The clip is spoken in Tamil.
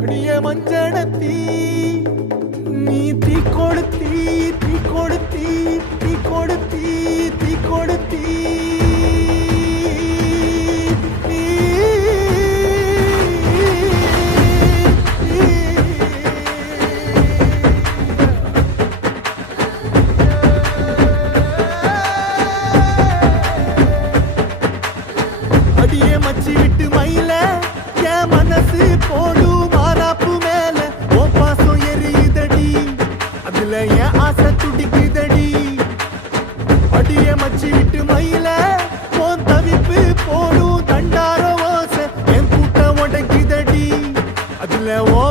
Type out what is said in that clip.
அடிய மஞ்சனத்தீ நீ தீ கொடுத்தீ தீ கொடுத்தீ தீ கொடுத்தீ தீ கொடுத்தீ அடியே மச்சி விட்டு மயில என் மனசு போடு மாறாப்பு மேல ஓ பாசம் எரியுதடி அதுல என் ஆசை துடிக்குதடி அடியே மச்சி விட்டு மயில உன் தவிப்பு போடும் தண்டார ஓசை என் கூட்ட உடைக்குதடி அதுல ஓ